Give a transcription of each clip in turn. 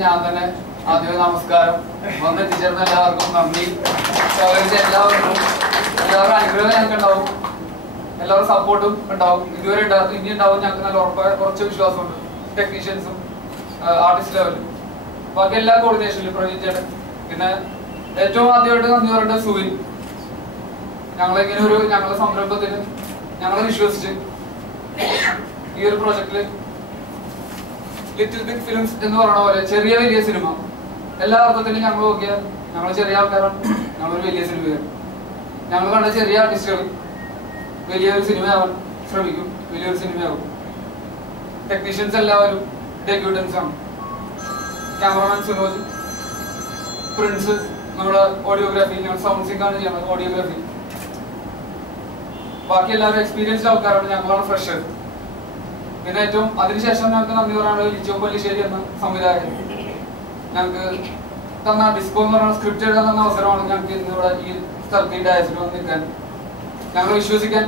ഞാൻ തന്നെ ആദ്യം നമസ്കാരം വന്നെത്തിച്ചേർന്ന എല്ലാവർക്കും നന്ദി. സഹകരിച്ച എല്ലാവർക്കും എല്ലാവരും അനുഗ്രഹം ഞങ്ങൾക്ക് ഉണ്ടാവും, എല്ലാവരും സപ്പോർട്ടും ഉണ്ടാവും. ഇതുവരെ ഉണ്ടാവും, ഇനി ഉണ്ടാവും. ഞങ്ങൾക്ക് നല്ല ഉറപ്പായ കുറച്ച് വിശ്വാസമുണ്ട്. ടെക്നീഷ്യൻസും ആർട്ടിസ്റ്റ് ലെവലും ബാക്കി എല്ലാ കോർഡിനേഷനിലും പ്രവീൺ. പിന്നെ ഏറ്റവും ആദ്യമായിട്ട് നന്ദി പറയേണ്ടത് സുവിൻ. ഞങ്ങളിങ്ങനെ ഞങ്ങളുടെ സംരംഭത്തിന് ഞങ്ങളെ വിശ്വസിച്ച് ഈ ഒരു പ്രോജക്റ്റില് ലിറ്റിൽ ബിഗ് ഫിലിംസ് എന്ന് പറയുന്ന പോലെ ചെറിയ വലിയ സിനിമ എല്ലാ അർത്ഥത്തിലും ഞങ്ങൾ നോക്കിയാൽ ഞങ്ങൾ ചെറിയ ആൾക്കാരാണ്. ഞങ്ങളൊരു വലിയ സിനിമയാണ്. ഞങ്ങൾ കണ്ട ചെറിയ ആർട്ടിസ്റ്റുകൾ വലിയൊരു സിനിമയാവാൻ ശ്രമിക്കും, വലിയൊരു സിനിമയാവും. ടെക്നീഷ്യൻസ് എല്ലാവരും ഡെബ്യൂട്ടൻസ് ആണ്. ക്യാമറമാൻ സുനോജ്, പ്രിൻസ്, നമ്മുടെ ഓഡിയോഗ്രാഫി, ഞങ്ങൾ സൗണ്ട് സിംഗാണ് ചെയ്യുന്നത്, ഓഡിയോഗ്രാഫി. ബാക്കി എല്ലാവരും എക്സ്പീരിയൻസ്ഡ് ആൾക്കാരാണ്, ഞങ്ങളാണ് ഫ്രഷർ. പിന്നെ ഏറ്റവും അതിനുശേഷം ഞങ്ങൾക്ക് നന്ദി പറയാനുള്ളത് ലിജോ പല്ലിശ്ശേരി എന്ന സംവിധായകൻ ഞങ്ങൾക്ക് തന്ന ഡിസ്കോ എന്ന് പറയുന്ന സ്ക്രിപ്റ്റ് എഴുതാൻ തന്ന അവസരമാണ് ഞങ്ങൾക്ക് ഇന്നിവിടെ ഈ സ്ഥലത്ത് ഈ ഡയസിൽ വന്ന് നിൽക്കാൻ, ഞങ്ങൾ വിശ്വസിക്കാൻ,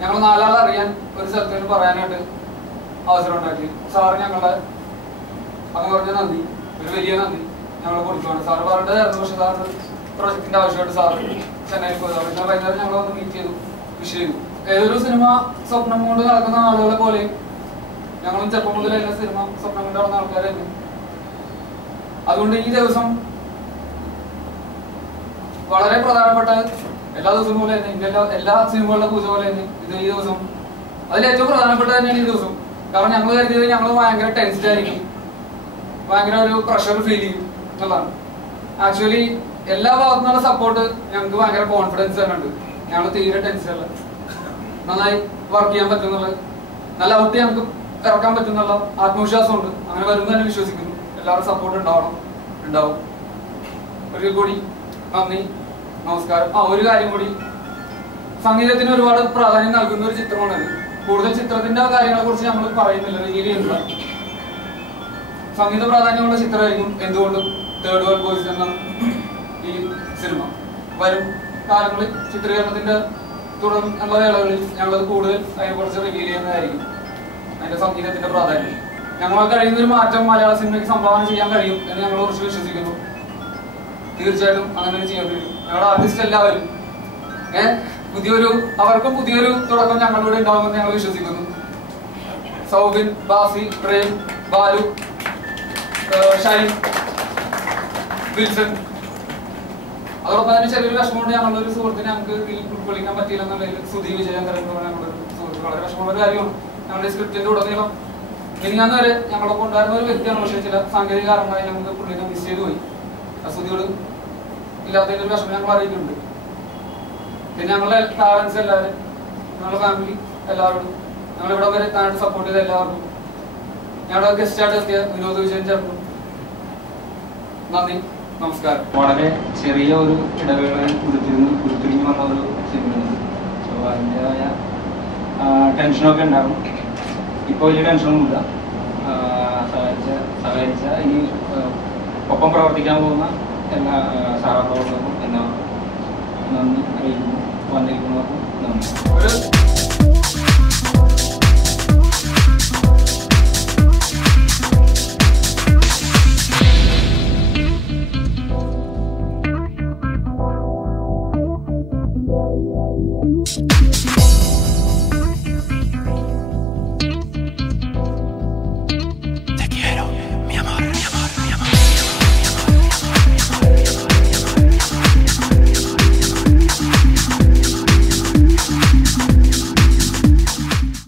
ഞങ്ങൾ നാലാളെ അറിയാൻ ഒരു സ്ഥലത്ത് പറയാനായിട്ട് അവസരം ഉണ്ടാക്കി. സാറ് ഞങ്ങളുടെ അങ്ങ് പറഞ്ഞ നന്ദി, ഒരു വലിയ നന്ദി ഞങ്ങളെ കൊടുക്കുകയാണ്. സാറ് പറയേണ്ടതായിരുന്നു, പക്ഷെ സാറിന് പ്രൊജക്ടിന്റെ ആവശ്യമായിട്ട് സാറ് ചെന്നൈയിൽ പോയതാണ്. പിന്നെ വൈകുന്നേരം ഞങ്ങൾ വന്ന് മീറ്റ് ചെയ്തു, വിഷ് ചെയ്തു. ഏതൊരു സിനിമ സ്വപ്നം കൊണ്ട് നടക്കുന്ന ആളുകളെ പോലെയും ഞങ്ങളും ചെറുപ്പം മുതൽ എല്ലാ സിനിമ സ്വപ്നം കൊണ്ട് നടന്ന ആൾക്കാരായിരുന്നു. അതുകൊണ്ട് ഈ ദിവസം വളരെ പ്രധാനപ്പെട്ട, എല്ലാ ദിവസവും പോലെ തന്നെ എല്ലാ സിനിമകളുടെ പൂജ പോലെ തന്നെ ഇത് ഈ ദിവസം അതിലേറ്റവും പ്രധാനപ്പെട്ട തന്നെയാണ് ഈ ദിവസം. കാരണം ഞങ്ങൾ കരുതിയത് ഞങ്ങൾ ഭയങ്കര ടെൻസ്ഡ് ആയിരിക്കും, ഭയങ്കര ഒരു പ്രഷർ ഫീൽ ചെയ്യും എന്നുള്ളതാണ്. ആക്ച്വലി എല്ലാ ഭാഗത്തു നിന്നുള്ള സപ്പോർട്ട് ഞങ്ങൾക്ക് ഭയങ്കര കോൺഫിഡൻസ് തന്നെ ഉണ്ട്. ഞങ്ങൾ തീരെ ടെൻഷൻ അല്ല, നന്നായി വർക്ക് ചെയ്യാൻ പറ്റുന്നുള്ള, നല്ല ഔട്ട് ഞങ്ങൾക്ക് ഇറക്കാൻ പറ്റുന്നുള്ള ആത്മവിശ്വാസമുണ്ട്. അങ്ങനെ വരുന്ന തന്നെ വിശ്വസിക്കുന്നു. എല്ലാവരും സപ്പോർട്ട് ഉണ്ടാവും. ഒരിക്കൽ കൂടി നന്ദി, നമസ്കാരം. ഒരു കാര്യം കൂടി, സംഗീതത്തിന് ഒരുപാട് പ്രാധാന്യം നൽകുന്ന ഒരു ചിത്രമാണത്. കൂടുതൽ ചിത്രത്തിന്റെ കാര്യങ്ങളെ കുറിച്ച് ഞങ്ങൾ പറയുന്നില്ല, റിവീൽ ചെയ്യുന്നില്ല. സംഗീത പ്രാധാന്യമുള്ള ചിത്രമായിരിക്കും എന്തുകൊണ്ടും തേർഡ് വേൾഡ് ബോയ്സ് എന്ന ഈ സിനിമ. വരും കാലങ്ങളിൽ ചിത്രീകരണത്തിന്റെ തുടർന്നുള്ള വേളകളിൽ ഞങ്ങളത് കൂടുതൽ അതിനെക്കുറിച്ച് റിവീൽ ചെയ്യുന്നതായിരിക്കും. അതിന്റെ സംഗീതത്തിന്റെ പ്രാധാന്യം ഞങ്ങൾ കഴിയുന്ന ഒരു മാറ്റം മലയാള സിനിമയ്ക്ക് സംഭാവന ചെയ്യാൻ കഴിയും എന്ന് ഞങ്ങൾ കുറച്ച് വിശ്വസിക്കുന്നു. തീർച്ചയായിട്ടും അങ്ങനെ ചെയ്യേണ്ടി വരും. ഞങ്ങളുടെ ആർട്ടിസ്റ്റ് എല്ലാവരും അവർക്കും പുതിയൊരു തുടക്കം ഞങ്ങളിവിടെ ഉണ്ടാവുമെന്ന് ഞങ്ങൾ വിശ്വസിക്കുന്നു. സൗബിൻ, ബാസി, പ്രേം, ബാലു, ഷൈൻ, വിൽസൺ. അതോടൊപ്പം തന്നെ ചെറിയൊരു വിഷമമുണ്ട്. ഞങ്ങളുടെ ഒരു സുഹൃത്തിനെ ഞങ്ങൾക്ക് ഉൾക്കൊള്ളിക്കാൻ പറ്റിയില്ല എന്നുള്ളതിൽ സുധി വിജയചന്ദ്രൻ എന്ന് പറഞ്ഞ ഞങ്ങളുടെ ഒരു സുഹൃത്ത്. വളരെ വിഷമമുള്ള ഒരു കാര്യമാണ്. ഞങ്ങളുടെ സ്ക്രിപ്റ്റിന്റെ ഉടനീളം മിനിഞ്ഞാന്ന് വരെ ഞങ്ങളൊക്കെ ഉണ്ടായിരുന്ന ഒരു വ്യക്തിയാണ്. പക്ഷേ ചില സാങ്കേതിക കാരണങ്ങളായി ഞങ്ങൾക്ക് പുള്ളിനെ മിസ് ചെയ്തു പോയി. സുധിയോട് ഇല്ലാത്തതിന്റെ ഒരു വിഷമം ഞങ്ങൾ അറിയിക്കുന്നുണ്ട്. പിന്നെ ഞങ്ങളുടെ പാരൻസ് എല്ലാവരും, ഞങ്ങളുടെ ഫാമിലി എല്ലാവരോടും, ഞങ്ങളിവിടെ വരെ എത്താനായിട്ട് സപ്പോർട്ട് ചെയ്ത എല്ലാവർക്കും, ഞങ്ങളുടെ ഗസ്റ്റായിട്ട് എത്തിയ വിനോദ് വിജയൻ ചേർന്നു നന്ദി, നമസ്കാരം. വളരെ ചെറിയ ഒരു ഇടവേളയിൽ ഉരുത്തിരിഞ്ഞു വന്ന ഒരു സിനിമയാണ്. സോ അതിൻ്റെതായ ടെൻഷനൊക്കെ ഉണ്ടാകും. ഇപ്പോൾ വലിയ ടെൻഷനൊന്നുമില്ല. സഹകരിച്ച ഇനി ഒപ്പം പ്രവർത്തിക്കാൻ പോകുന്ന എല്ലാ സഹപ്രവർത്തകർക്കും എല്ലാവർക്കും നന്ദി അറിയിക്കുന്നു. വന്നിരിക്കുന്നവർക്കും നന്ദി.